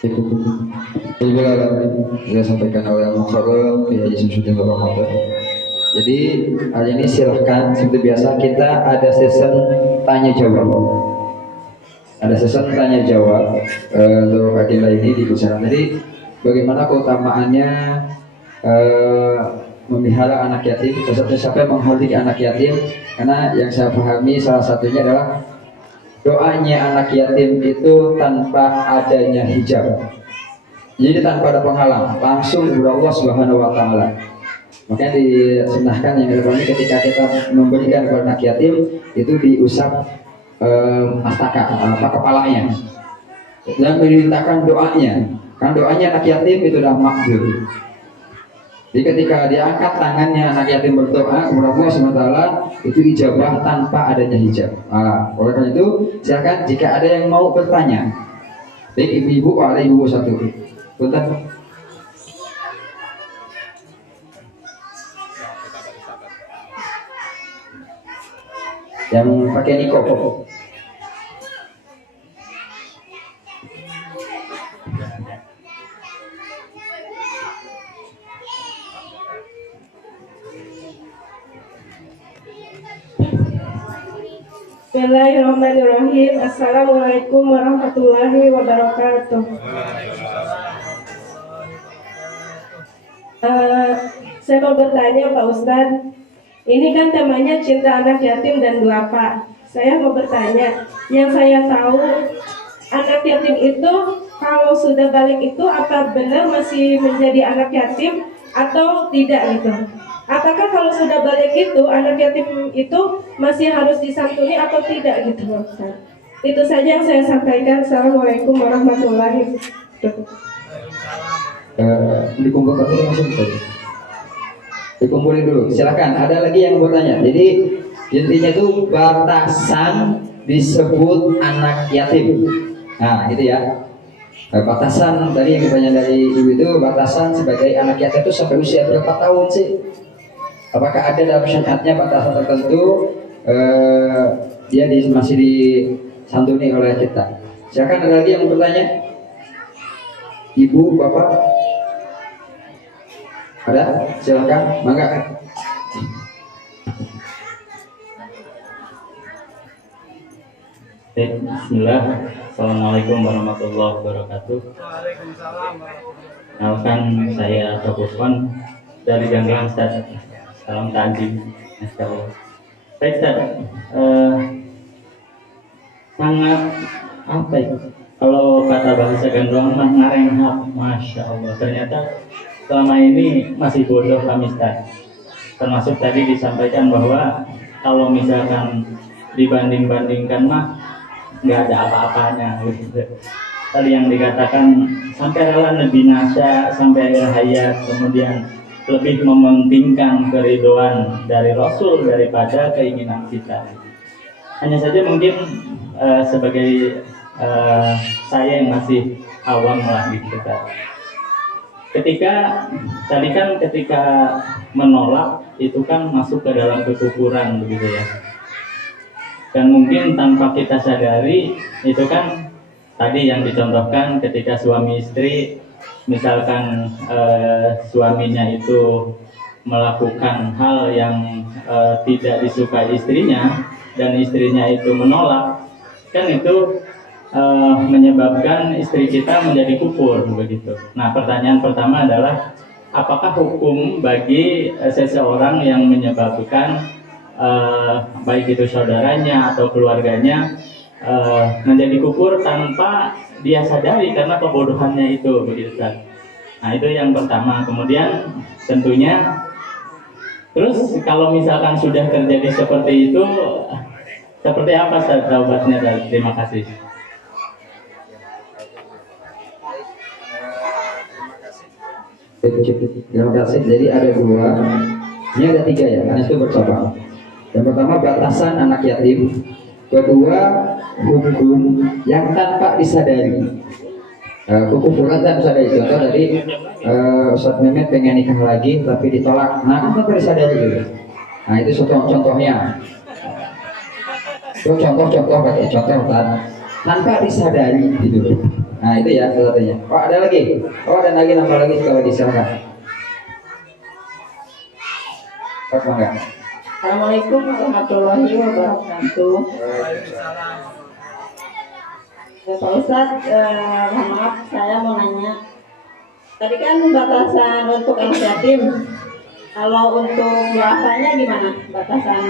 Kita sampaikan oleh Al-Mukarram di Haji Syamsuddin Rahmatullah. Jadi hari ini silahkan seperti biasa kita ada season tanya jawab. Ada season tanya jawab untuk agenda ini di Busana. Jadi bagaimana keutamaannya memelihara anak yatim, siapa yang menghormati anak yatim? Karena yang saya pahami salah satunya adalah doanya anak yatim itu tanpa adanya hijab. Jadi tanpa ada penghalang, langsung kepada Allah Subhanahu wa taala. Makanya disunahkan yang ini ketika kita memberikan kepada anak yatim itu diusap kepalanya dan dimintakan doanya. Karena doanya anak yatim itu sudah makbul. Jadi ketika diangkat tangannya anak yatim berdoa kepada Allah Subhanahu wa taala itu ijabah tanpa adanya hijab. Oleh karena itu silakan jika ada yang mau bertanya. Baik ibu-ibu, ada ibu satu. Bentar. Yang pakai nikob. Bismillahirrahmanirrahim. Assalamualaikum warahmatullahi wabarakatuh. Saya mau bertanya Pak Ustadz, ini kan temanya cinta anak yatim dan duafa. Saya mau bertanya, yang saya tahu anak yatim itu kalau sudah balik itu apa benar masih menjadi anak yatim atau tidak gitu? Apakah kalau sudah balik itu anak yatim itu masih harus disantuni atau tidak gitu Pak Ustadz? Itu saja yang saya sampaikan. Assalamualaikum warahmatullahi wabarakatuh. Dikumpulkan dulu langsung tadi. Dikumpulin dulu. Silakan. Ada lagi yang mau tanya. Jadi intinya itu batasan disebut anak yatim. Nah, itu ya. Batasan tadi yang ditanya dari ibu itu batasan sebagai anak yatim itu sampai usia berapa tahun sih? Apakah ada dalam syariatnya batasan tertentu dia masih disantuni oleh kita? Silakan ada lagi yang mau bertanya. Ibu, bapak, ada? Silakan, mangga. Bismillah. Assalamualaikum warahmatullahi wabarakatuh. Kenalkan saya Topuswan dari Ganggang Ustaz. Salam tanjim. Baik Ustaz, sangat apa ya? Kalau kata bahasa Gandong mah ngarenghap, masya Allah. Ternyata selama ini masih bodoh kami Ustaz. Termasuk tadi disampaikan bahwa kalau misalkan dibanding-bandingkan mah nggak ada apa-apanya gitu. Tadi yang dikatakan sampai rela Nabi Nasya sampai akhir hayat, kemudian lebih mementingkan keridhaan dari Rasul daripada keinginan kita. Hanya saja mungkin sebagai saya yang masih awam lah gitu kan. Ketika menolak itu kan masuk ke dalam kekufuran begitu ya. Dan mungkin tanpa kita sadari itu kan tadi yang dicontohkan ketika suami istri misalkan suaminya itu melakukan hal yang tidak disukai istrinya dan istrinya itu menolak, kan itu menyebabkan istri kita menjadi kufur begitu. Nah, pertanyaan pertama adalah apakah hukum bagi seseorang yang menyebabkan baik itu saudaranya atau keluarganya menjadi kufur tanpa dia sadari karena kebodohannya itu begitu kan. Nah, itu yang pertama. Kemudian tentunya terus kalau misalkan sudah terjadi seperti itu seperti apa taubatnya? Terima kasih. Terima kasih. Jadi ada dua, ini ada tiga ya, karena itu bercabang. Yang pertama batasan anak yatim, kedua hukum yang tanpa disadari. Kekufuran tanpa disadari. Contoh tadi Ustadz Mehmet pengen nikah lagi tapi ditolak, nah kan tanpa disadari gitu. Nah itu contohnya. Itu contoh-contoh pakai contoh kan. tanpa disadari gitu loh. Nah itu ya salah satunya. Oh ada lagi? Oh ada lagi, nambah lagi kalau silakan. Pak Mangga. Assalamualaikum warahmatullahi wabarakatuh. Pak Ustadz, mohon maaf saya mau nanya. Tadi kan batasan untuk anak yatim. Kalau untuk duafanya gimana? Batasan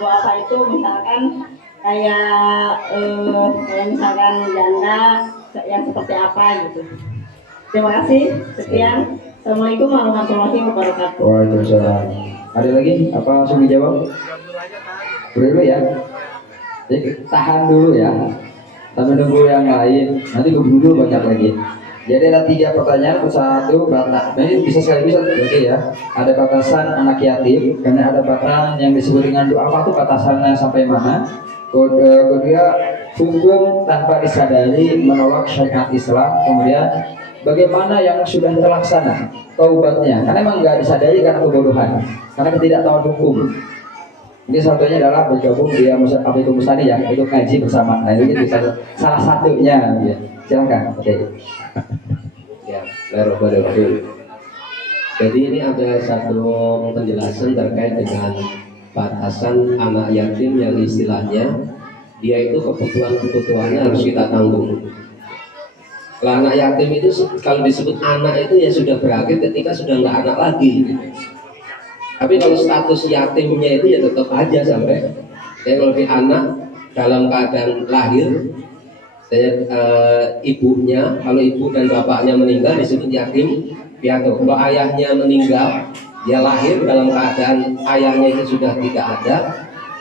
duafa itu misalkan kayak misalkan janda yang seperti apa gitu. Terima kasih. Sekian. Assalamualaikum warahmatullahi wabarakatuh. Waalaikumsalam. Ada lagi? Apa langsung dijawab? Dulu ya. Jadi tahan dulu ya. Sampai nunggu yang lain. Nanti keburu banyak lagi. Jadi ada 3 pertanyaan, satu batas. Nah ini bisa sekaligus oke ya. Ada batasan anak yatim, karena ada batasan yang disebut dengan doa apa tuh batasannya sampai mana. Kedua hukum tanpa disadari menolak syariat Islam. Kemudian bagaimana yang sudah terlaksana taubatnya, karena memang nggak disadari karena kebodohan, karena ketidaktahuan hukum. Ini satunya adalah bergabung dia apa itu Musani ya, itu ngaji bersama. Nah itu bisa salah satunya. Ya. Silakan. Oke. Ya, baru. Jadi ini ada satu penjelasan terkait dengan batasan anak yatim yang istilahnya dia itu kebutuhannya harus kita tanggung. Kalau anak yatim itu kalau disebut anak itu ya sudah berakhir ketika sudah nggak anak lagi. Tapi kalau status yatimnya itu ya tetap aja sampai kalau di anak dalam keadaan lahir, ibunya, kalau ibu dan bapaknya meninggal disebut yatim piatu. Kalau ayahnya meninggal, dia lahir dalam keadaan ayahnya itu sudah tidak ada,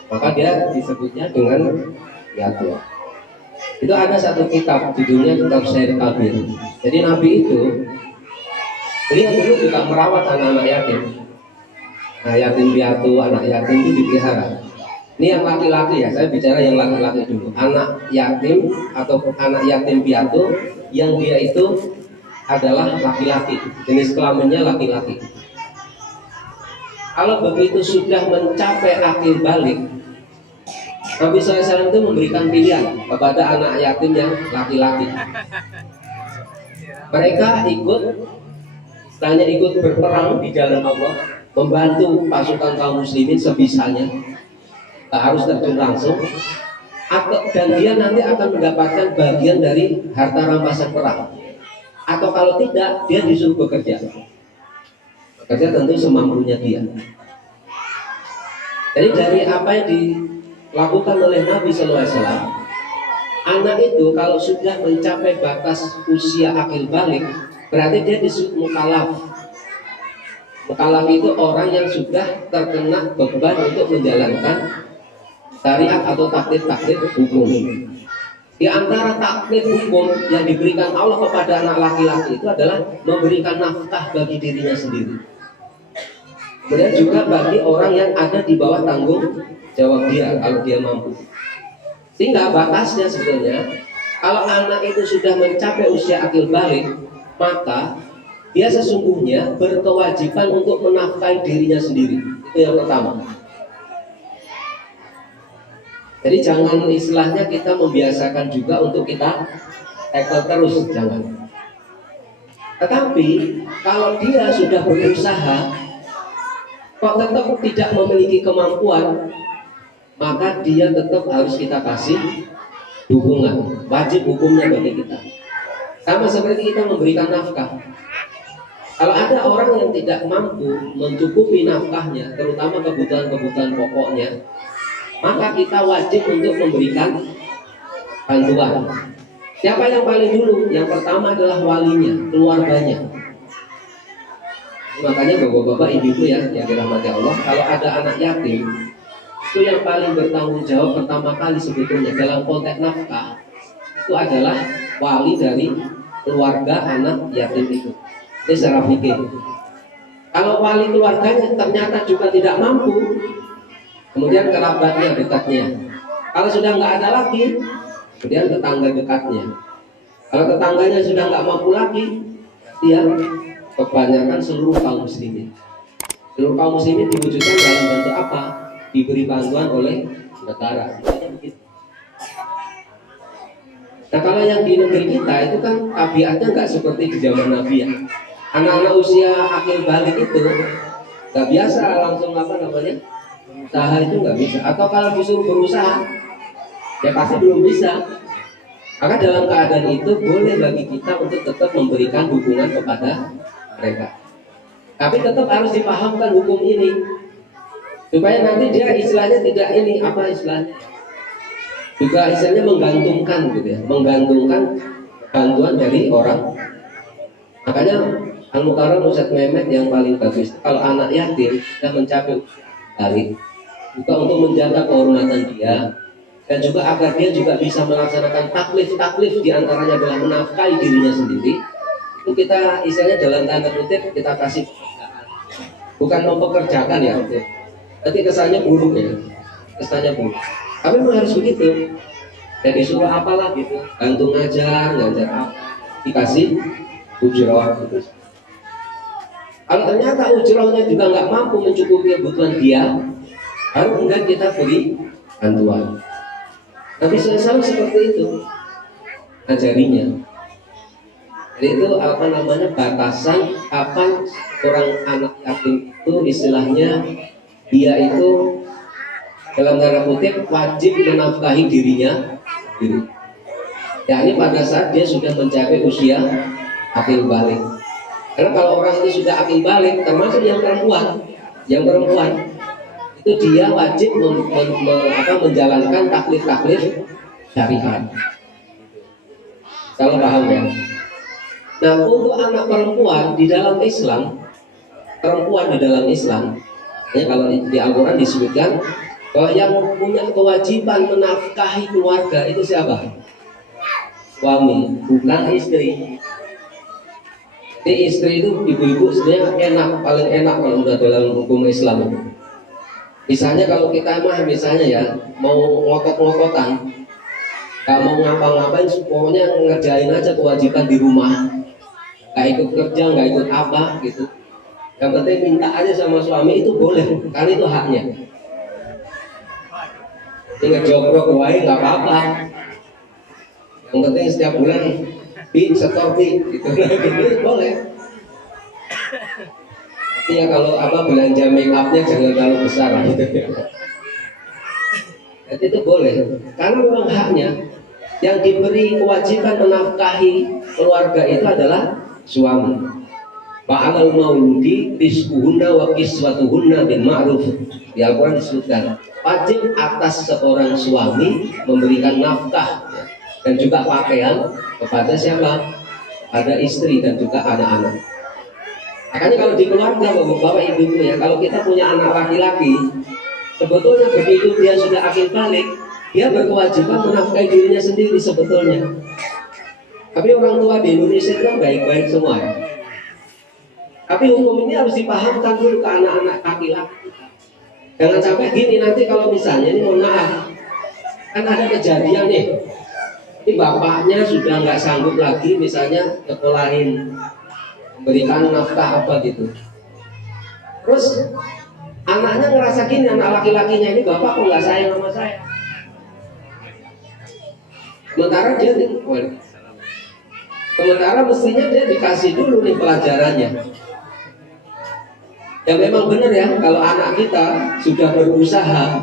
maka dia disebutnya dengan piatu. Itu ada satu kitab judulnya kitab Syair Kabir. Jadi Nabi itu beliau dulu juga merawat anak-anak yatim. Nah, yatim piatu, anak yatim itu dipelihara. Ini yang laki-laki ya, saya bicara yang laki-laki dulu. Anak yatim atau anak yatim piatu yang dia itu adalah laki-laki, jenis kelaminnya laki-laki. Kalau begitu sudah mencapai akhir balik, Nabi SAW itu memberikan pilihan kepada anak yatim yang laki-laki. Mereka setelahnya ikut berperang di jalan Allah, membantu pasukan kaum muslimin sebisanya, tak harus terjun langsung, dan dia nanti akan mendapatkan bagian dari harta rampasan perang. Atau kalau tidak, dia disuruh bekerja tentu semampunya dia. Jadi dari apa yang dilakukan oleh Nabi SAW, anak itu kalau sudah mencapai batas usia akil balik, berarti dia disebut mukallaf. Mukallaf itu orang yang sudah terkena beban untuk menjalankan syariat atau taklid hukum. Di antara taklid hukum yang diberikan Allah kepada anak laki-laki itu adalah memberikan nafkah bagi dirinya sendiri. Kemudian juga bagi orang yang ada di bawah tanggung jawab dia kalau dia mampu. Sehingga batasnya sebenarnya kalau anak itu sudah mencapai usia akil balik, maka dia sesungguhnya berkewajiban untuk menafkahi dirinya sendiri. Itu yang pertama. Jadi jangan istilahnya kita membiasakan juga untuk kita tackle terus, jangan. Tetapi kalau dia sudah berusaha kok tetap tidak memiliki kemampuan, maka dia tetap harus kita kasih dukungan, wajib hukumnya bagi kita. Sama seperti kita memberikan nafkah. Kalau ada orang yang tidak mampu mencukupi nafkahnya, terutama kebutuhan-kebutuhan pokoknya, maka kita wajib untuk memberikan bantuan. Siapa yang paling dulu? Yang pertama adalah walinya, keluarganya. Makanya bapak-bapak, ibu-ibu ya, yang dirahmati Allah, kalau ada anak yatim, itu yang paling bertanggung jawab pertama kali sebetulnya dalam konteks nafkah itu adalah wali dari keluarga anak yatim itu. Ini secara fikih. Kalau wali keluarganya ternyata juga tidak mampu, kemudian kerabatnya dekatnya. Kalau sudah nggak ada lagi, kemudian tetangga dekatnya. Kalau tetangganya sudah nggak mampu lagi, dia kebanyakan seluruh kaum muslimin. Seluruh kaum muslimin diwujudkan dalam bentuk apa? Diberi bantuan oleh negara. Nah kalau yang di negeri kita itu kan tabiatnya nggak seperti di zaman Nabi ya. Anak-anak usia akil balik itu nggak biasa langsung apa namanya usaha itu nggak bisa. Atau kalau disuruh berusaha ya pasti belum bisa. Maka dalam keadaan itu boleh bagi kita untuk tetap memberikan dukungan kepada mereka. Tapi tetap harus dipahamkan hukum ini supaya nanti dia istilahnya tidak ini apa istilahnya juga istilahnya menggantungkan gitu ya, menggantungkan bantuan dari orang. Makanya Al-Mukarram Ustadz Mehmet yang paling bagus kalau anak yatim sudah mencapai balik juga untuk menjaga kehormatan dia dan juga agar dia juga bisa melaksanakan taklif di antaranya adalah menafkahi dirinya sendiri. Itu kita istilahnya dalam tanda kutip kita kasih pekerjaan, bukan mempekerjakan ya. Nanti kesannya buruk ya, kesannya buruk. Tapi memang harus begitu. Jadi suruh apalah gitu, gantung ngajar apa, dikasih ujroh gitu. Kalau ternyata ujrohnya juga nggak mampu mencukupi kebutuhan dia, baru kemudian kita beri bantuan. Tapi selalu seperti itu ajarinya. Jadi itu apa namanya batasan kapan orang anak yatim itu istilahnya dia itu dalam tanda kutip wajib menafkahi dirinya sendiri. Yakni pada saat dia sudah mencapai usia akil balik. Karena kalau orang itu sudah akil balik, termasuk yang perempuan itu dia wajib menjalankan taklif syariat. Kalau paham ya. Nah untuk anak perempuan di dalam Islam, ya kalau di Al-Quran disebutkan bahwa yang punya kewajiban menafkahi keluarga itu siapa? Suami, bukan istri. Jadi istri itu ibu-ibu sebenarnya paling enak kalau sudah dalam hukum Islam. Misalnya kalau kita misalnya ya mau ngotot-ngototan, nggak mau ngapa-ngapain, pokoknya ngerjain aja kewajiban di rumah, nggak ikut kerja, nggak ikut apa gitu. Yang penting minta aja sama suami itu boleh, karena itu haknya. Tinggal jogrok wae nggak apa-apa. Yang penting setiap bulan setor gitu, gitu boleh. Tapi ya kalau belanja make upnya jangan terlalu besar gitu. Jadi itu boleh, karena memang haknya. Yang diberi kewajiban menafkahi keluarga itu adalah suami. Ba'alal mauludi rizquhunna wa kiswatuhunna bil ma'ruf. Di Al-Quran disebutkan wajib atas seorang suami memberikan nafkah dan juga pakaian kepada siapa? Pada istri dan juga anak-anak. Makanya kalau di keluarga bapak ibu ya, kalau kita punya anak laki-laki, sebetulnya begitu dia sudah akil balik, dia berkewajiban menafkahi dirinya sendiri sebetulnya. Tapi orang tua di Indonesia itu kan baik-baik semua ya. Tapi hukum ini harus dipahamkan dulu ke anak-anak laki-laki. Jangan sampai gini nanti kalau misalnya ini mohon maaf, kan ada kejadian nih, ini bapaknya sudah nggak sanggup lagi misalnya nyekolahin, memberikan nafkah apa gitu. Terus anaknya ngerasa gini, anak laki-lakinya ini bapak kok nggak sayang sama saya. Sementara mestinya dia dikasih dulu nih pelajarannya. Ya memang benar ya, kalau anak kita sudah berusaha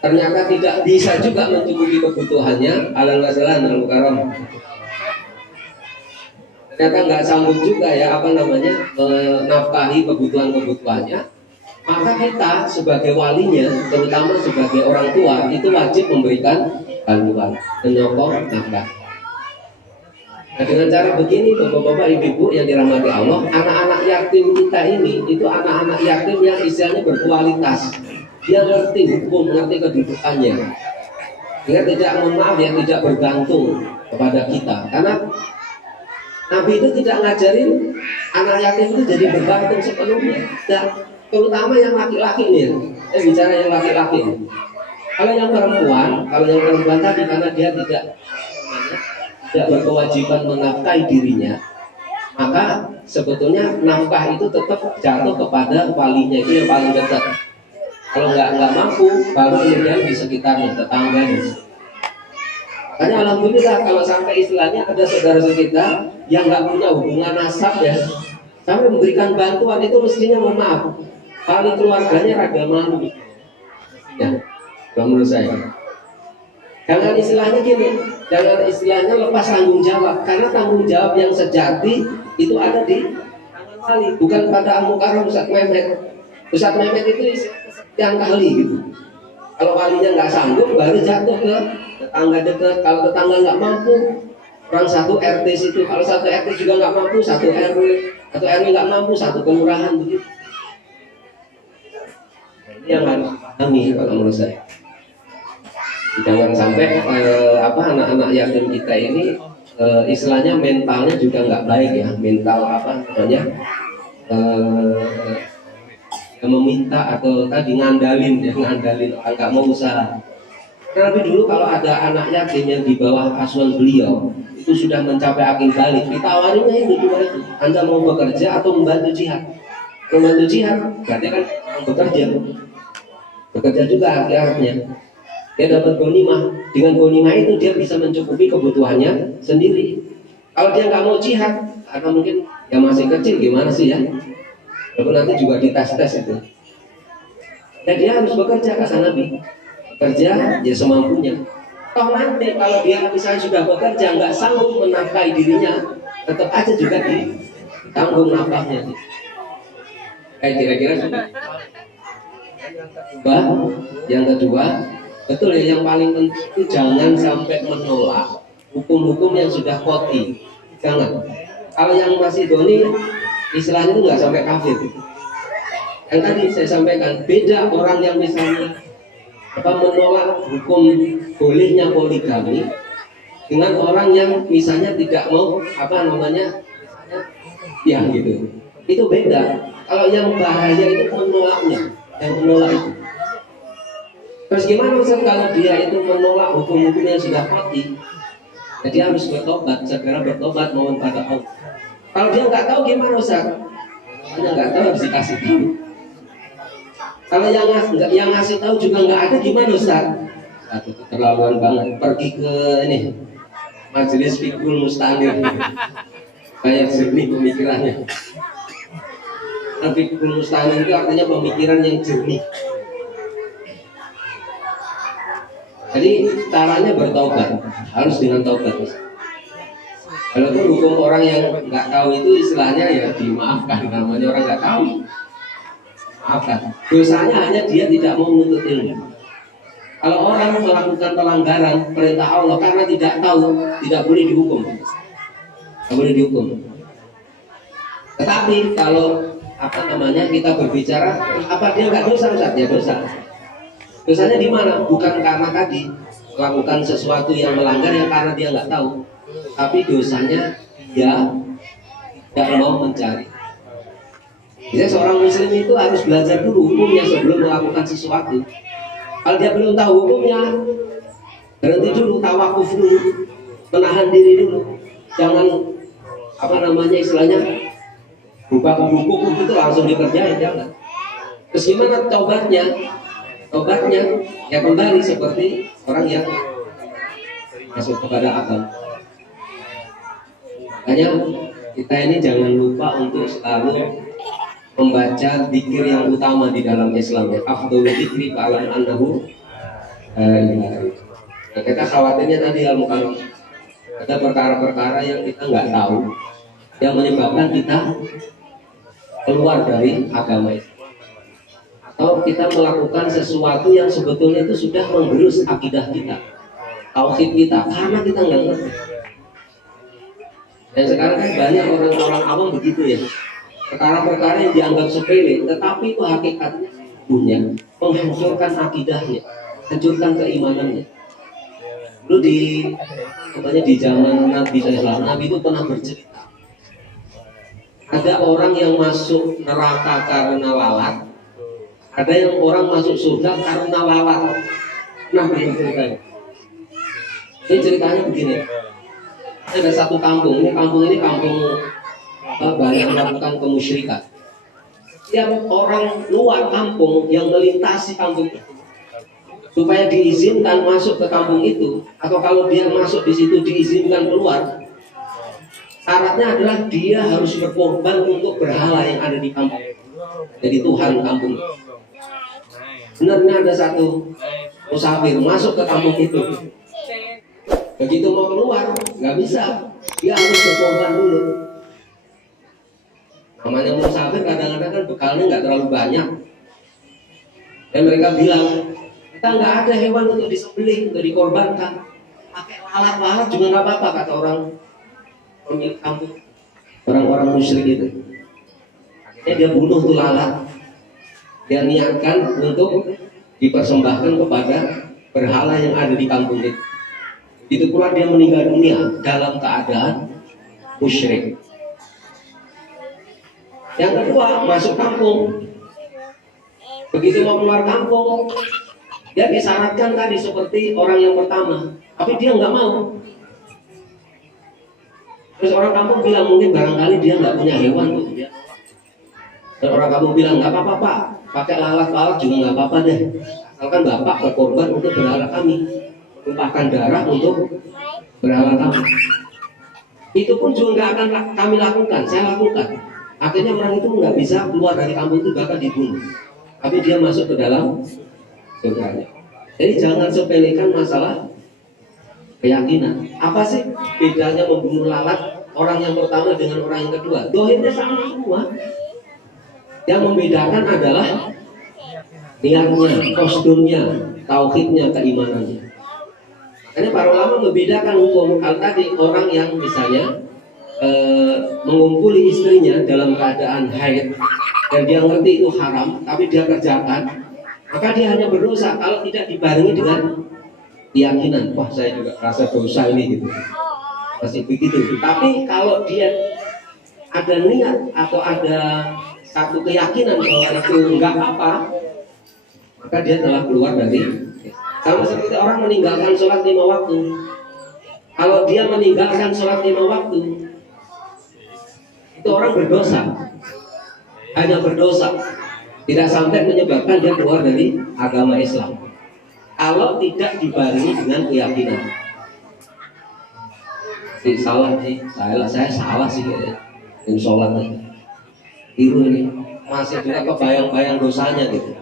ternyata tidak bisa juga mencukupi kebutuhannya, alhamdulillah Al-Mukarram. Ternyata nggak sanggup juga ya menafkahi kebutuhannya, maka kita sebagai walinya, terutama sebagai orang tua, itu wajib memberikan bantuan, menyokong nafkah. Nah, dengan cara begini, bapak-bapak, ibu-ibu yang dirahmati Allah, anak-anak yatim kita ini itu anak-anak yatim yang istilahnya berkualitas. Dia ngerti hukum, ngerti kedudukannya. Dia tidak, mohon maaf ya, tidak bergantung kepada kita. Karena Nabi itu tidak ngajarin anak yatim itu jadi bergantung sepenuhnya. Dan terutama yang laki-laki nih, bicara yang laki-laki. Kalau yang perempuan tadi karena dia tidak berkewajiban menafkahi dirinya, maka sebetulnya nafkah itu tetap jatuh kepada walinya, itu yang paling dekat. Kalau nggak mampu, baru kemudian di sekitarnya, tetangganya. Hanya alhamdulillah kalau sampai istilahnya ada saudara kita yang nggak punya hubungan nasab ya, sampai memberikan bantuan itu mestinya mohon maaf, paling keluarganya rada malu. Ya, kalau menurut saya. Jangan istilahnya gini, jangan istilahnya lepas tanggung jawab, karena tanggung jawab yang sejati itu ada di tangan wali, bukan pada Al-Mukarram Ustadz Mehmet. Ustadz Mehmet itu yang kali gitu. Kalau walinya nggak sanggup, baru jatuh ke tetangga dekat. Kalau tetangga nggak mampu, orang satu RT situ. Kalau satu RT juga nggak mampu, satu RW. Atau RW nggak mampu, satu kelurahan begitu. Ini yang harus dipahami kalau menurut saya. Jangan sampai anak-anak yatim kita ini istilahnya mentalnya juga nggak baik ya, mental meminta atau tadi ngandalin orang nggak mau usaha. Tapi dulu kalau ada anak yatim yang di bawah asuhan beliau itu sudah mencapai akil balik, ditawarinnya ini dua itu, Anda mau bekerja atau membantu jihad? Membantu jihad berarti kan bekerja juga akhirnya. Dia dapat gonimah, dengan gonimah itu dia bisa mencukupi kebutuhannya sendiri. Kalau dia nggak mau jihad, karena mungkin ya masih kecil gimana sih ya? Lalu nanti juga dites-tes itu. Dan dia harus bekerja kata Nabi. Bekerja ya semampunya. Toh nanti kalau dia misalnya sudah bekerja nggak sanggup menafkahi dirinya, tetap aja juga ditanggung nafkahnya. Kayak kira-kira yang kedua, betul ya, yang paling penting itu jangan sampai menolak hukum-hukum yang sudah qot'i. Jangan. Kalau yang masih doni, istilahnya itu nggak sampai kafir. Yang tadi saya sampaikan, beda orang yang misalnya menolak hukum bolehnya poligami dengan orang yang misalnya tidak mau ya gitu. Itu beda. Kalau yang bahaya itu menolaknya, yang menolak itu. Terus gimana Ustaz kalau dia itu menolak hukum-hukum yang sudah qot'i? Jadi harus bertobat, segera bertobat mohon pada Allah. Kalau dia nggak tahu gimana Ustaz? Hanya nggak tahu harus dikasih tahu. Kalau yang ngasih tahu juga nggak ada gimana Ustaz? Aduh, keterlaluan banget. Pergi ke ini majelis fikul mustanir, kayak jernih pemikirannya. Fikul mustanir itu artinya pemikiran yang jernih. Jadi caranya bertobat, harus dengan tobat. Walaupun hukum orang yang nggak tahu itu istilahnya ya dimaafkan, namanya orang nggak tahu. Maafkan. Dosanya hanya dia tidak mau menuntut ilmu. Kalau orang melakukan pelanggaran perintah Allah karena tidak tahu, tidak boleh dihukum. Tidak boleh dihukum. Tetapi kalau kita berbicara dia nggak dosa Ustaz? Ya dosa. Dosanya di mana? Bukan karena tadi melakukan sesuatu yang melanggar yang karena dia nggak tahu, tapi dosanya dia tidak mau mencari. Jadi seorang muslim itu harus belajar dulu hukumnya sebelum melakukan sesuatu. Kalau dia belum tahu hukumnya, berhenti dulu, tawakuf dulu, menahan diri dulu. Jangan istilahnya buka buku itu langsung dikerjain, jangan. Terus gimana tobatnya? Tobatnya ya kembali seperti orang yang masuk kepada akal. Makanya kita ini jangan lupa untuk selalu membaca zikir yang utama di dalam Islam ya. Afdhalul dzikri fa'lam annahu kita khawatirnya tadi Al-Mukarram ada perkara-perkara yang kita nggak tahu yang menyebabkan kita keluar dari agama Islam. Atau kita melakukan sesuatu yang sebetulnya itu sudah menggerus akidah kita, tauhid kita, karena kita nggak ngerti. Dan sekarang kan banyak orang-orang awam begitu ya, perkara-perkara yang dianggap sepele, tetapi itu hakikatnya punya menghancurkan akidahnya, hancurkan keimanannya. Dulu di zaman Nabi SAW, Nabi itu pernah bercerita, ada orang yang masuk neraka karena lalat. Ada yang orang masuk surga karena lalat. Nah, ini ceritanya. Ini ceritanya begini. Ada satu kampung. Ini kampung banyak melakukan kemusyrikan. Setiap orang luar kampung yang melintasi kampung itu supaya diizinkan masuk ke kampung itu, atau kalau dia masuk di situ diizinkan keluar, syaratnya adalah dia harus berkorban untuk berhala yang ada di kampung. Jadi Tuhan kampung. Sebenarnya ada satu musafir masuk ke kampung itu, begitu mau keluar nggak bisa, dia harus berkorban dulu. Namanya musafir kadang-kadang kan bekalnya nggak terlalu banyak, dan mereka bilang kita nggak ada hewan untuk disembelih, untuk dikorbankan, pakai lalat-lalat juga nggak apa-apa, kata orang pemilik kampung, orang-orang musyrik itu. Akhirnya dia bunuh tuh lalat, dia niatkan untuk dipersembahkan kepada berhala yang ada di kampung itu. Itu pula dia meninggal dunia dalam keadaan musyrik. Yang kedua, masuk kampung. Begitu mau keluar kampung, dia disyaratkan tadi seperti orang yang pertama, tapi dia nggak mau. Terus orang kampung bilang mungkin barangkali dia nggak punya hewan tuh. Dan orang kampung bilang nggak apa-apa Pak, pakai lalat-lalat juga nggak apa-apa deh. Asalkan Bapak berkorban untuk berhala kami, tumpahkan darah untuk berhala kami. Itu pun juga nggak akan kami lakukan, saya lakukan. Akhirnya orang itu nggak bisa keluar dari kampung itu, bahkan dibunuh. Tapi dia masuk ke dalam surganya. Jadi jangan sepelekan masalah keyakinan. Apa sih bedanya membunuh lalat orang yang pertama dengan orang yang kedua? Dohirnya sama semua. Yang membedakan adalah niatnya, kostumnya, tauhidnya, keimanannya. Makanya para ulama membedakan hukum. Kalau tadi orang yang misalnya mengumpuli istrinya dalam keadaan haid dan dia ngerti itu haram, tapi dia kerjakan, maka dia hanya berdosa kalau tidak dibarengi dengan keyakinan. Wah, saya juga rasa dosa ini gitu. Masih begitu. Tapi kalau dia ada niat atau ada satu keyakinan bahwa itu enggak apa, maka dia telah keluar dari. Sama seperti orang meninggalkan sholat 5 waktu. Kalau dia meninggalkan sholat 5 waktu, itu orang berdosa, hanya berdosa, tidak sampai menyebabkan dia keluar dari agama Islam. Kalau tidak dibarengi dengan keyakinan. Salah sih, saya salah sih yang sholat tiru ini, masih juga kebayang-bayang dosanya gitu.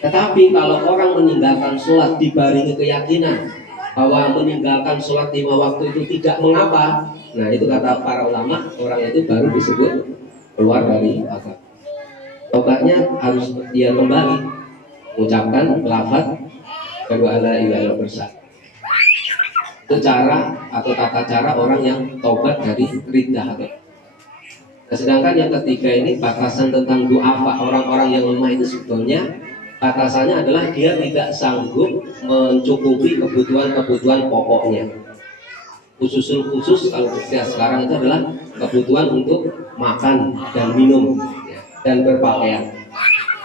Tetapi kalau orang meninggalkan sholat dibarengi keyakinan bahwa meninggalkan sholat 5 waktu itu tidak mengapa, nah itu kata para ulama, orang itu baru disebut keluar dari agama. Tobatnya harus dia kembali mengucapkan lafaz kedua la ilaha illallah bersatu. Itu cara atau tata cara orang yang tobat dari riddah. Nah, sedangkan yang ketiga ini batasan tentang du'afa, orang-orang yang lemah itu sebetulnya batasannya adalah dia tidak sanggup mencukupi kebutuhan-kebutuhan pokoknya. Khusus kalau istilah sekarang itu adalah kebutuhan untuk makan dan minum dan berpakaian.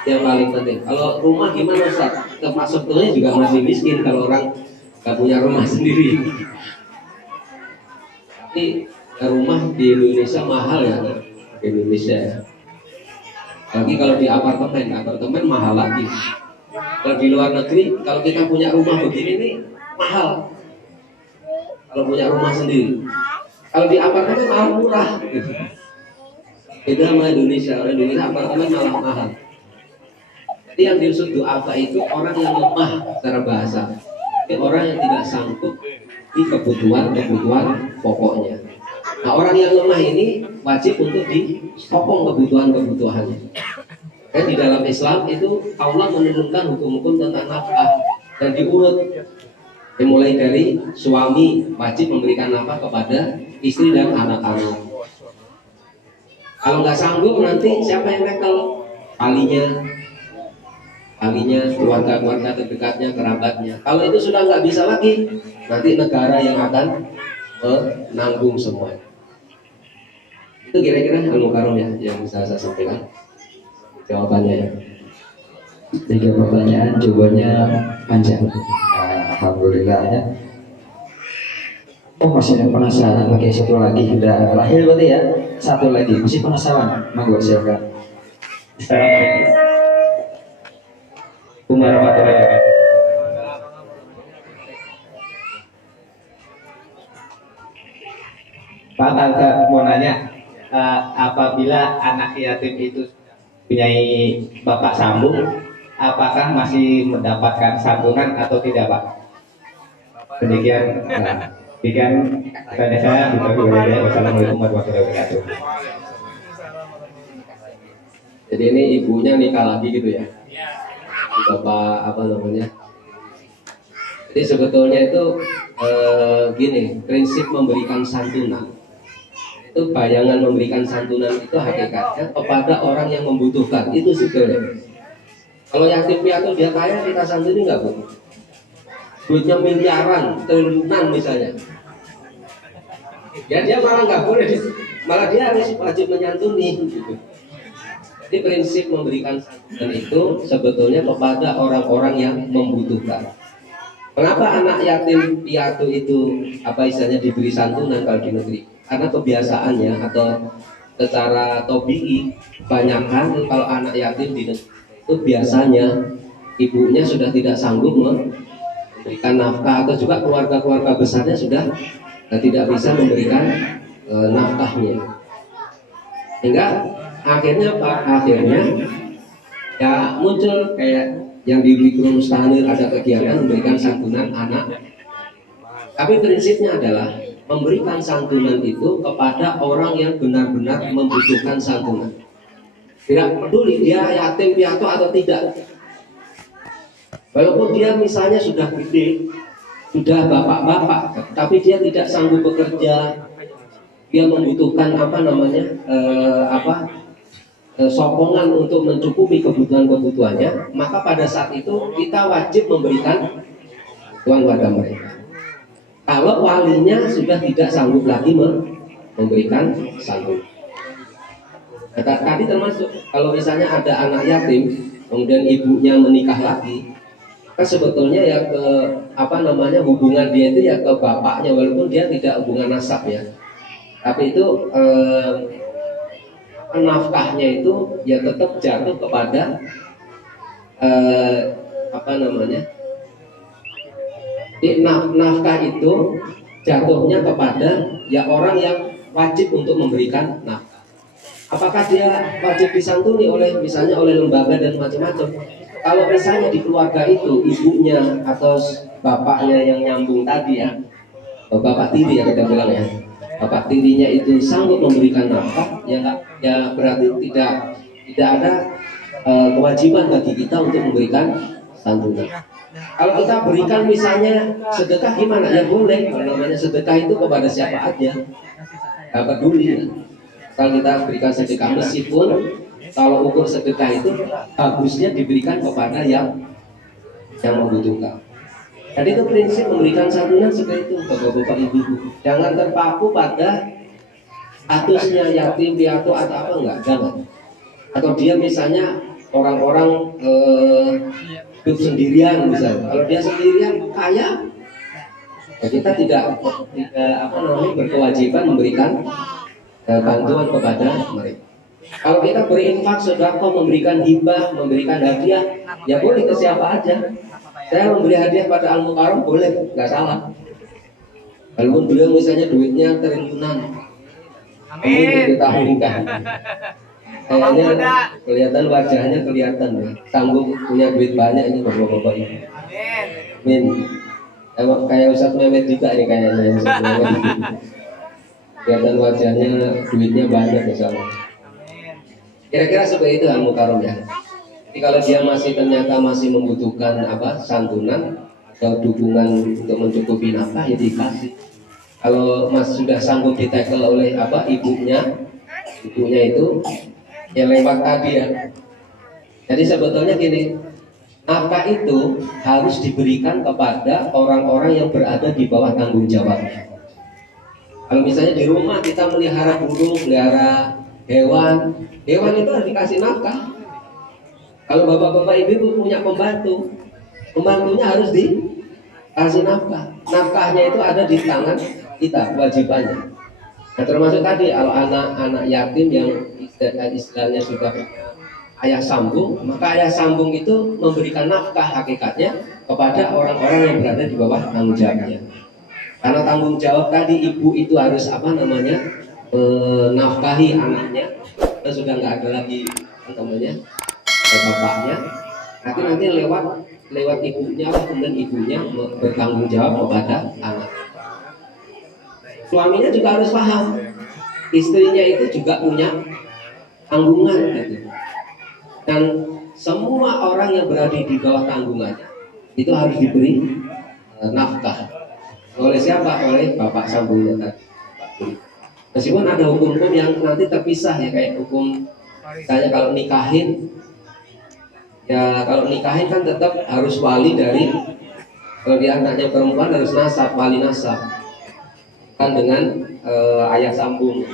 Yang paling penting. Kalau rumah gimana Ustaz? Termasuk sebetulnya juga masih miskin kalau orang nggak punya rumah sendiri. Tapi rumah di Indonesia mahal ya, di Indonesia ya. Lagi kalau di apartemen mahal lagi. Kalau di luar negeri, kalau kita punya rumah begini nih mahal. Kalau punya rumah sendiri. Kalau di apartemen malah murah. Beda sama Indonesia. Kalau Indonesia apartemen malah mahal. Jadi yang dimaksud du'afa itu orang yang lemah secara bahasa. Ini orang yang tidak sanggup di kebutuhan pokoknya. Nah, orang yang lemah ini wajib untuk ditopong kebutuhannya. Dan di dalam Islam itu Allah menurunkan hukum-hukum tentang nafkah dan diurut. Dimulai dari suami wajib memberikan nafkah kepada istri dan anak-anak. Kalau nggak sanggup nanti siapa yang tackle? Alinya, keluarga-keluarga terdekatnya, kerabatnya. Kalau itu sudah nggak bisa lagi, nanti negara yang akan menanggung semua. Itu kira-kira al-mukarram ya yang bisa saya sampaikan jawabannya ya. 3 pertanyaan, jawabannya panjang. Alhamdulillah ya. Oh, masih penasaran. Oke, satu lagi udah terakhir berarti ya. Satu lagi masih penasaran. Monggo silakan. Assalamualaikum warahmatullahi wabarakatuh. Pak Tante mau nanya, apabila anak yatim itu punya bapak sambung, apakah masih mendapatkan santunan atau tidak, Pak? Demikian, demikian tanya saya. Wassalamualaikum warahmatullahi wabarakatuh. Jadi ini ibunya nikah lagi gitu ya, bapak apa namanya. Jadi sebetulnya itu gini, prinsip memberikan santunan itu, bayangan memberikan santunan itu hakikatnya kepada orang yang membutuhkan, itu sebetulnya. Kalau yatim piatu dia kaya, kita santuni nggak, Bu? Duitnya miliaran, triliunan misalnya, ya dia malah nggak boleh, malah dia harus wajib menyantuni gitu. Jadi prinsip memberikan santunan itu sebetulnya kepada orang-orang yang membutuhkan. Kenapa anak yatim piatu itu apa istilahnya diberi santunan kalau di negeri? Karena kebiasaannya atau secara tobi'i, banyakkan kalau anak yatim di negeri itu biasanya ibunya sudah tidak sanggup memberikan nafkah, atau juga keluarga-keluarga besarnya sudah tidak bisa memberikan nafkahnya. Hingga akhirnya apa? Akhirnya ya muncul kayak yang di Bikru Mustanir, ada kegiatan memberikan santunan anak. Tapi prinsipnya adalah memberikan santunan itu kepada orang yang benar-benar membutuhkan santunan. Tidak peduli dia yatim piatu atau tidak. Walaupun dia misalnya sudah gede, sudah bapak-bapak, tapi dia tidak sanggup bekerja, dia membutuhkan apa namanya sokongan untuk mencukupi kebutuhan-kebutuhannya, maka pada saat itu kita wajib memberikan uang pada mereka. Kalau walinya sudah tidak sanggup lagi memberikan santunan. Tadi termasuk kalau misalnya ada anak yatim, kemudian ibunya menikah lagi, kan sebetulnya ya ke apa namanya hubungan dia itu ya ke bapaknya, walaupun dia tidak hubungan nasab ya, tapi itu nafkahnya itu ya tetap jatuh kepada apa namanya, nafkah itu jatuhnya kepada ya orang yang wajib untuk memberikan nafkah. Apakah dia wajib disantuni oleh misalnya oleh lembaga dan macam-macam? Kalau misalnya di keluarga itu ibunya atau bapaknya yang nyambung tadi ya, bapak tiri yang kita bilang ya, bapak tirinya itu sanggup memberikan nafkah, ya berarti tidak ada kewajiban bagi kita untuk memberikan santunan. Kalau kita berikan misalnya sedekah gimana? Ya boleh, kalau namanya sedekah itu kepada siapa aja, nggak peduli. Kalau kita berikan sedekah, meskipun kalau ukur sedekah itu bagusnya diberikan kepada yang membutuhkan. Jadi itu prinsip memberikan santunan seperti itu, bapak-bapak ibu-ibu. Jangan terpaku pada statusnya yatim piatu atau apa, jangan. Atau dia misalnya orang-orang hidup sendirian misalnya. Kalau dia sendirian kaya, ya kita tidak apa namanya berkewajiban memberikan bantuan kepada mereka. Kalau kita berinfak, sedekah, memberikan hibah, memberikan hadiah, ya boleh ke siapa aja. Saya memberi hadiah pada Al-Mukarram boleh, nggak salah. Walaupun beliau misalnya duitnya triliunan, amin, kita aminkan. Kayaknya kelihatan wajahnya kelihatan, sanggup punya duit banyak ini bapak-bapak ini. Amin. Kayak Ustadz Mehmet juga nih kayaknya. Kelihatan wajahnya duitnya banyak misalnya. Kira-kira seperti itu Al-Mukarram ya. Jadi kalau dia ternyata masih membutuhkan apa santunan atau dukungan untuk mencukupi nafkah, ya dikasih. Kalau sudah sanggup ditekel oleh ibunya itu ya lewat tadi ya. Jadi sebetulnya gini, nafkah itu harus diberikan kepada orang-orang yang berada di bawah tanggung jawabnya. Kalau misalnya di rumah kita melihara burung, melihara hewan itu harus dikasih nafkah. Kalau bapak-bapak ibu punya pembantunya harus dikasih nafkah. Nafkahnya itu ada di tangan kita, kewajibannya. Nah, termasuk tadi kalau anak yatim yang istilahnya sudah ayah sambung, maka ayah sambung itu memberikan nafkah hakikatnya kepada orang-orang yang berada di bawah tanggung jawabnya. Karena tanggung jawab tadi ibu itu harus nafkahi anaknya, dan sudah nggak ada lagi bapaknya. Nanti lewat ibunya, kemudian ibunya bertanggung jawab kepada anak. Suaminya juga harus paham, istrinya itu juga punya tanggungan gitu. Dan semua orang yang berada di bawah tanggungannya itu harus diberi nafkah. Oleh siapa? Oleh bapak sambungnya tadi. Meskipun ada hukum-hukum yang nanti terpisah ya, kayak hukum misalnya kalau nikahin kan tetap harus wali dari, kalau dia anaknya perempuan harus nasab, wali nasab kan dengan ayah sambung.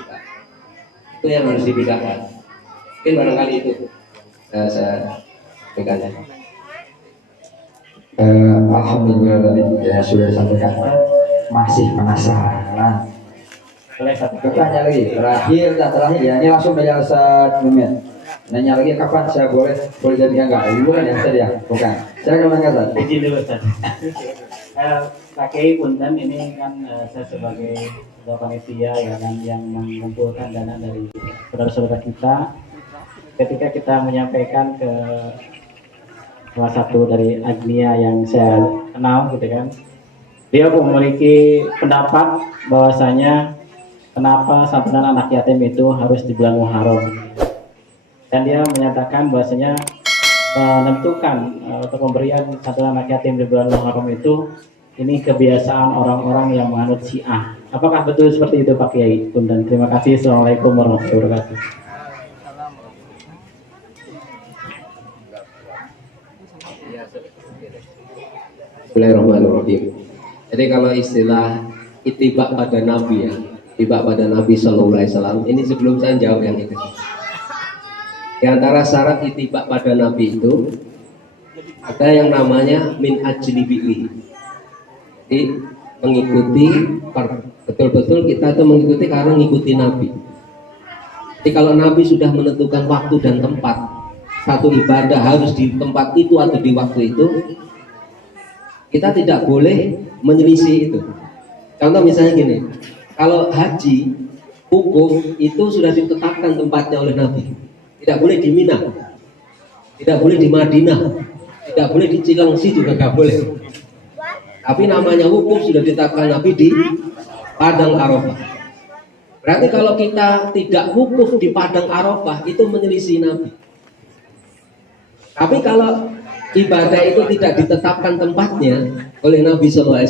Itu yang harus dibedakan. Mungkin barangkali itu saya berikannya. Alhamdulillah ya sudah disampaikan. Masih penasaran. Bertanya lagi, terakhir ya. Ini langsung dari Ustaz Muhammad. Nanya lagi kapan saya boleh ganti enggak? Bukan ya Ustaz ya? Bukan. Saya kemana Ustaz? Izin dulu Ustaz. Pakai punten ini kan saya sebagai ketua panitia ya kan yang mengumpulkan dana dari saudara-saudara kita. Ketika kita menyampaikan ke salah satu dari Agnia yang saya kenal gitu kan, dia memiliki pendapat bahwasanya kenapa santunan anak yatim itu harus di bulan Muharram, dan dia menyatakan bahwasanya menentukan untuk pemberian santunan anak yatim di bulan Muharram itu ini kebiasaan orang-orang yang menganut Syiah. Apakah betul seperti itu Pak Kiai? Dan terima kasih. Assalamualaikum warahmatullahi wabarakatuh. Bismillahirrahmanirrahim. Jadi kalau istilah itibak pada Nabi ya, itibak pada Nabi Sallallahu Alaihi Wasallam, ini sebelum saya jawab yang itu. Di antara syarat itibak pada Nabi itu ada yang namanya min ajli bi'li. Jadi mengikuti, betul-betul kita itu mengikuti karena mengikuti Nabi. Jadi kalau Nabi sudah menentukan waktu dan tempat, satu ibadah harus di tempat itu atau di waktu itu, kita tidak boleh menyelisih itu. Contoh misalnya gini, kalau haji, wukuf itu sudah ditetapkan tempatnya oleh Nabi. Tidak boleh di Mina, tidak boleh di Madinah, tidak boleh di Cilengsi juga nggak boleh. Tapi namanya wukuf sudah ditetapkan Nabi di Padang Arafah. Berarti kalau kita tidak wukuf di Padang Arafah itu menyelisih Nabi. Tapi kalau ibadah itu tidak ditetapkan tempatnya oleh Nabi SAW,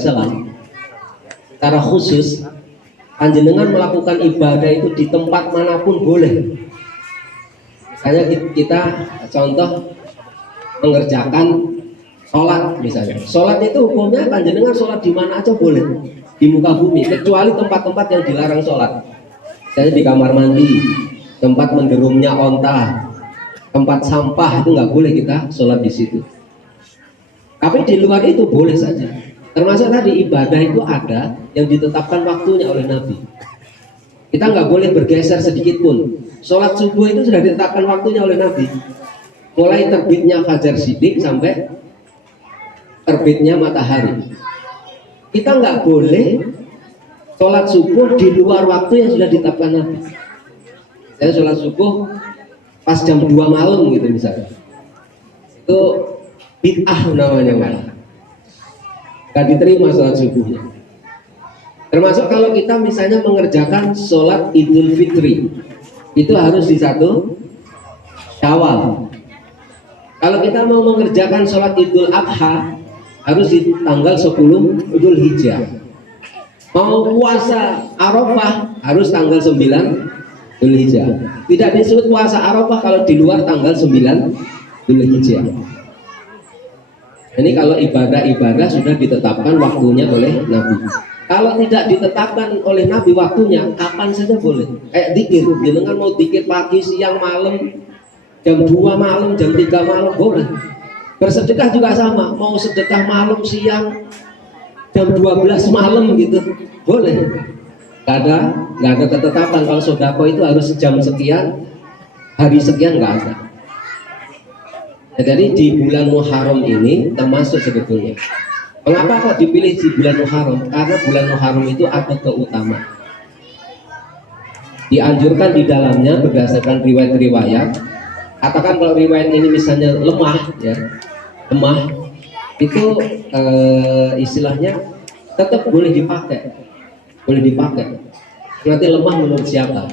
secara khusus panjenengan melakukan ibadah itu di tempat manapun boleh. Misalnya kita contoh mengerjakan sholat misalnya. Sholat itu hukumnya panjenengan sholat di mana aja boleh di muka bumi, kecuali tempat-tempat yang dilarang sholat. Misalnya di kamar mandi, tempat menderumnya onta, tempat sampah itu nggak boleh kita sholat di situ. Tapi di luar itu boleh saja. Termasuk tadi ibadah itu ada yang ditetapkan waktunya oleh Nabi. Kita nggak boleh bergeser sedikit pun. Sholat subuh itu sudah ditetapkan waktunya oleh Nabi. Mulai terbitnya fajar sidik sampai terbitnya matahari. Kita nggak boleh sholat subuh di luar waktu yang sudah ditetapkan Nabi. Saya sholat subuh pas jam 2 malam gitu misalnya. Itu bid'ah namanya malah. Gak diterima sholat subuhnya. Termasuk kalau kita misalnya mengerjakan sholat Idul Fitri, itu harus di 1 Syawal. Kalau kita mau mengerjakan sholat Idul Adha, harus di tanggal 10 Idul Hijjah. Mau puasa Arafah, harus tanggal 9 Idul Hijjah. Tidak disebut puasa Arafah kalau di luar tanggal 9 Idul Hijjah. Ini kalau ibadah-ibadah sudah ditetapkan waktunya oleh Nabi. Kalau tidak ditetapkan oleh Nabi waktunya, kapan saja boleh. Kayak zikir, jenengan mau zikir pagi, siang, malam, jam 2 malam, jam 3 malam boleh. Bersedekah juga sama, mau sedekah malam, siang, jam 12 malam gitu, boleh. Gak ada ketetapan kalau sodako itu harus jam sekian, hari sekian, nggak ada. Jadi di bulan Muharram ini termasuk sebetulnya Mengapa kok dipilih di bulan Muharram? Karena bulan Muharram itu ada keutamaan. Dianjurkan di dalamnya berdasarkan riwayat-riwayat. Katakan kalau riwayat ini misalnya lemah, ya, lemah, itu istilahnya tetap boleh dipakai, Berarti lemah menurut siapa?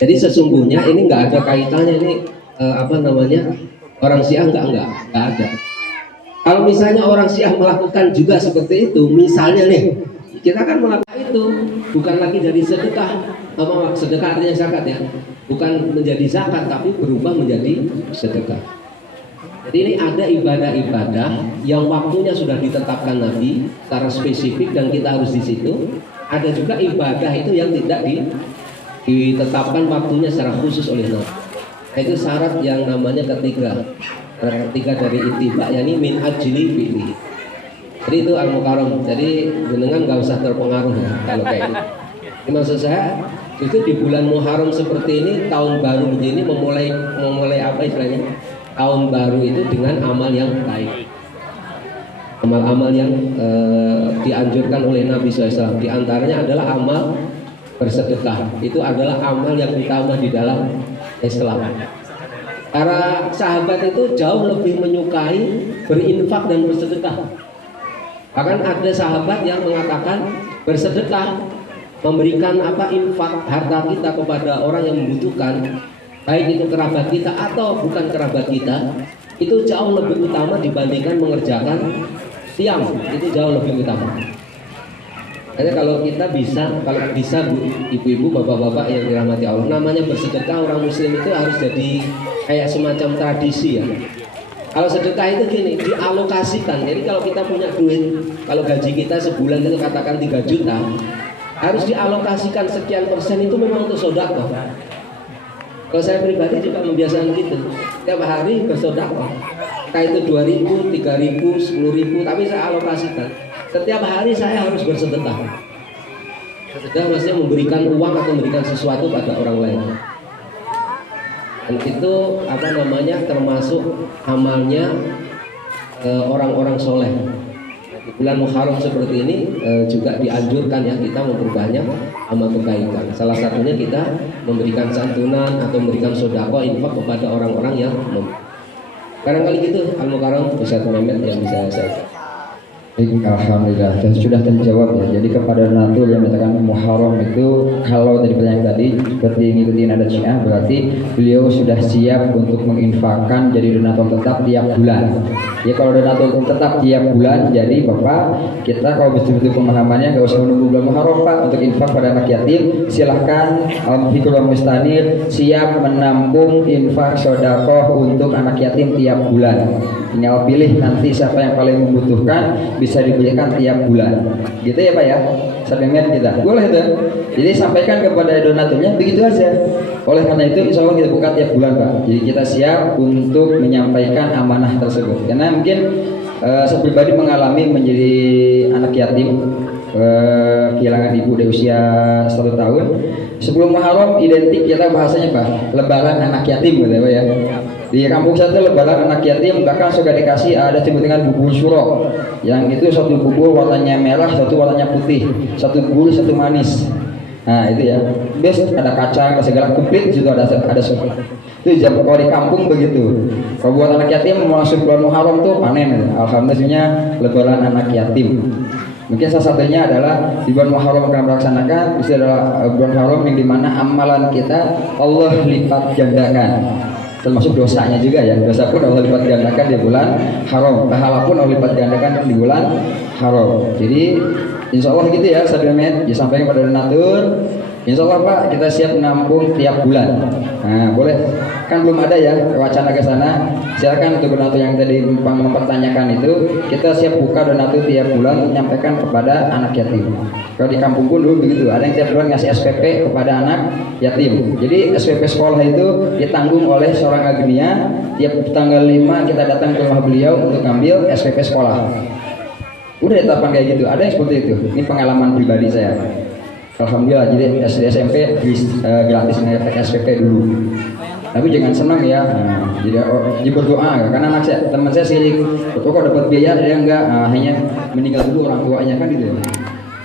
Jadi sesungguhnya ini nggak ada kaitannya ini orang Syiah nggak ada. Kalau misalnya orang Syiah melakukan juga seperti itu, misalnya nih, kita kan melakukan itu bukan lagi dari sedekah. Sedekah artinya zakat ya, bukan menjadi zakat tapi berubah menjadi sedekah. Jadi ini ada ibadah-ibadah yang waktunya sudah ditetapkan Nabi secara spesifik dan kita harus di situ. Ada juga ibadah itu yang tidak ditetapkan waktunya secara khusus oleh Nabi. Itu syarat yang namanya ketiga dari ittiba, yakni min ajli fi'li. Jadi itu al-mukarram. Jadi jenengan nggak usah terpengaruh ya, kalau kayak gitu. Ini maksud saya itu di bulan Muharram seperti ini, tahun baru begini memulai apa istilahnya? Tahun baru itu dengan amal yang baik. Amal-amal yang dianjurkan oleh Nabi SAW. Di antaranya adalah amal bersedekah. Itu adalah amal yang utama di dalam Islam. Para sahabat itu jauh lebih menyukai berinfak dan bersedekah. Bahkan ada sahabat yang mengatakan bersedekah, memberikan infak harta kita kepada orang yang membutuhkan, baik itu kerabat kita atau bukan kerabat kita, itu jauh lebih utama dibandingkan mengerjakan siam. Itu jauh lebih utama. Makanya kalau bisa Bu, ibu-ibu, bapak-bapak yang dirahmati Allah, namanya bersedekah orang muslim itu harus jadi kayak semacam tradisi ya. Kalau sedekah itu gini, dialokasikan. Jadi kalau kita punya duit, kalau gaji kita sebulan itu katakan 3 juta, harus dialokasikan sekian persen itu memang untuk sedekah. Kalau saya pribadi juga membiasakan gitu, tiap hari bersedekah. Kayak itu 2.000, 3.000, 10.000, tapi saya alokasikan. Setiap hari saya harus bersedekah. Sedekah maksudnya memberikan uang atau memberikan sesuatu pada orang lain. Dan itu termasuk amalnya orang-orang soleh. Di bulan Muharram seperti ini juga dianjurkan ya kita memperbanyak amal kebaikan. Salah satunya kita memberikan santunan atau memberikan sedekah infak kepada orang-orang yang barangkali gitu. Al-Mukarram Ustaz Mehmet yang bisa saya. Alhamdulillah, dan sudah terjawab ya. Jadi kepada Natul yang mengatakan Muharram itu, kalau dari pertanyaan tadi seperti ngikutin adat Syiah, berarti beliau sudah siap untuk menginfakkan jadi donatur tetap tiap bulan. Ya kalau donatur tetap tiap bulan, jadi Bapak kita kalau betul-betul pemahamannya nggak usah menunggu bulan Muharram Pak untuk infak pada anak yatim. Silahkan Al-Fikul Mustanir siap menampung infak sedekah untuk anak yatim tiap bulan. Tinggal pilih nanti siapa yang paling membutuhkan, bisa diberikan tiap bulan. Gitu ya Pak ya. Sampai kita. Boleh tuh. Jadi sampaikan kepada donaturnya begitu aja. Oleh karena itu insya Allah kita buka tiap bulan Pak. Jadi kita siap untuk menyampaikan amanah tersebut. Karena mungkin saya pribadi mengalami menjadi anak yatim, kehilangan ibu dari usia 1 tahun. Sebelum Muharram identik kita bahasanya Pak, lebaran anak yatim gitu ya. Di kampung saya itu lebaran anak yatim, bahkan suka dikasih ada disebut dengan bubur syuro. Yang itu satu bubur warnanya merah, satu warnanya putih, satu gurih, satu manis. Nah itu ya. Biasa ada kacang, ada segala komplit juga ada semua. Itu jam kalau di kampung begitu. Kalau buat anak yatim mau masuk bulan Muharram tuh panen. Alhamdulillahnya lebaran anak yatim. Mungkin salah satunya adalah di bulan Muharram akan melaksanakan, itu adalah bulan Muharram yang dimana amalan kita Allah lipat gandakan. Termasuk dosanya juga ya, dosa pun Allah lipat gandakan di bulan haram, pahala pun Allah lipat gandakan di bulan haram. Jadi insya Allah gitu ya, Sabiamet disampaikan pada donatur. Insya Allah Pak kita siap menampung tiap bulan. Nah boleh, kan belum ada ya wacana ke sana. Silakan untuk donatur yang tadi mempertanyakan itu, kita siap buka donatur tiap bulan untuk menyampaikan kepada anak yatim. Kalau di kampung pun dulu begitu, ada yang tiap bulan ngasih SPP kepada anak yatim. Jadi SPP sekolah itu ditanggung oleh seorang agnia. Tiap tanggal 5 kita datang ke rumah beliau untuk ambil SPP sekolah. Udah etapan kayak gitu, ada yang seperti itu. Ini pengalaman pribadi saya. Alhamdulillah, jadi SD SMP gratis SPP dulu. Tapi jangan senang ya. Jadi berdoa karena anak saya, teman saya sih kok dapat biaya dia enggak hanya meninggal dulu orang tuanya kan gitu.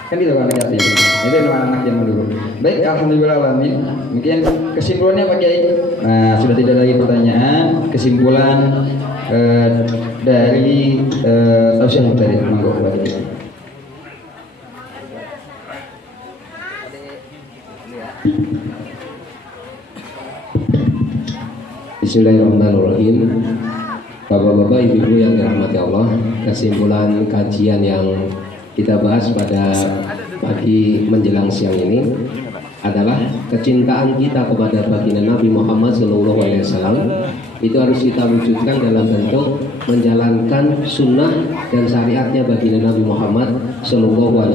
Kan itu kan yatim. Itu memang anak zaman dulu. Baik, alhamdulillah alamin. Mungkin kesimpulannya Pak Kiai. Nah, sudah tidak lagi pertanyaan. Kesimpulan dari tausiah tadi, monggo Pak Kiai. Bismillahirrahmanirrahim. Bapak-bapak, ibu-ibu yang dirahmati Allah, kesimpulan kajian yang kita bahas pada pagi menjelang siang ini adalah kecintaan kita kepada baginda Nabi Muhammad SAW itu harus kita wujudkan dalam bentuk menjalankan sunnah dan syariatnya baginda Nabi Muhammad SAW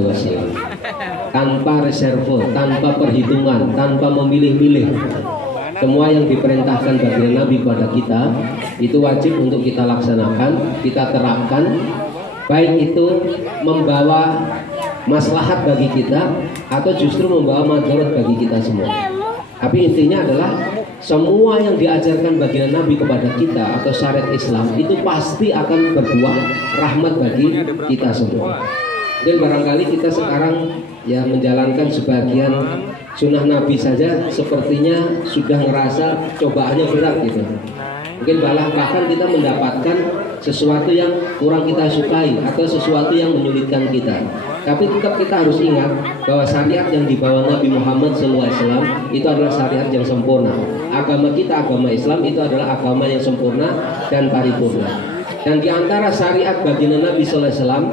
tanpa reserve, tanpa perhitungan, tanpa memilih-milih. Semua yang diperintahkan baginda Nabi kepada kita itu wajib untuk kita laksanakan, kita terapkan, baik itu membawa maslahat bagi kita atau justru membawa madarat bagi kita semua. Tapi intinya adalah semua yang diajarkan baginda Nabi kepada kita atau syariat Islam itu pasti akan berbuah rahmat bagi kita semua. Dan barangkali kita sekarang ya menjalankan sebagian sunnah Nabi saja sepertinya sudah ngerasa cobaannya berat gitu. Mungkin bahkan kita mendapatkan sesuatu yang kurang kita sukai atau sesuatu yang menyulitkan kita. Tapi tetap kita harus ingat bahwa syariat yang dibawa Nabi Muhammad SAW itu adalah syariat yang sempurna. Agama kita, agama Islam itu adalah agama yang sempurna dan paripurna. Dan di antara syariat baginda Nabi SAW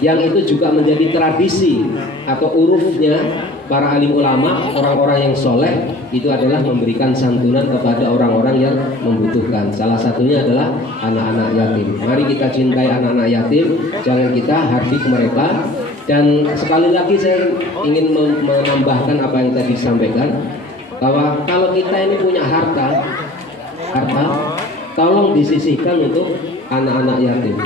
yang itu juga menjadi tradisi atau urufnya para alim ulama, orang-orang yang soleh, itu adalah memberikan santunan kepada orang-orang yang membutuhkan. Salah satunya adalah anak-anak yatim. Mari kita cintai anak-anak yatim, jangan kita hardik mereka. Dan sekali lagi saya ingin menambahkan apa yang tadi disampaikan, bahwa kalau kita ini punya harta, tolong disisihkan untuk anak-anak yatim.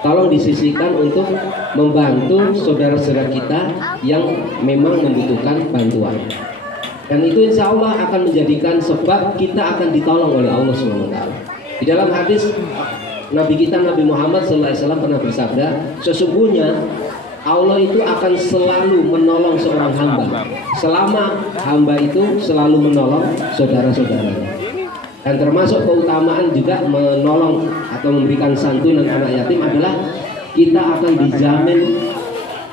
Tolong disisihkan untuk membantu saudara-saudara kita yang memang membutuhkan bantuan. Dan itu insya Allah akan menjadikan sebab kita akan ditolong oleh Allah SWT. Di dalam hadis Nabi kita Nabi Muhammad SAW pernah bersabda, sesungguhnya Allah itu akan selalu menolong seorang hamba selama hamba itu selalu menolong saudara-saudaranya. Dan termasuk keutamaan juga menolong atau memberikan santunan anak yatim adalah kita akan dijamin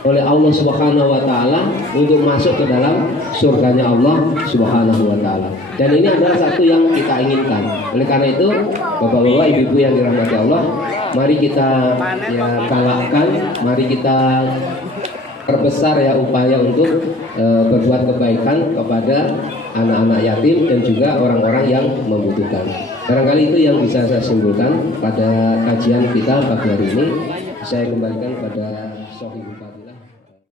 oleh Allah Subhanahu wa taala untuk masuk ke dalam surganya Allah Subhanahu wa taala. Dan ini adalah satu yang kita inginkan. Oleh karena itu, Bapak-bapak, Ibu-ibu yang dirahmati Allah, mari kita galakkan, mari kita perbesar ya upaya untuk berbuat kebaikan kepada anak-anak yatim dan juga orang-orang yang membutuhkan. Barangkali itu yang bisa saya simpulkan pada kajian kita pagi hari ini. Saya kembalikan pada Sohibul Fadilah.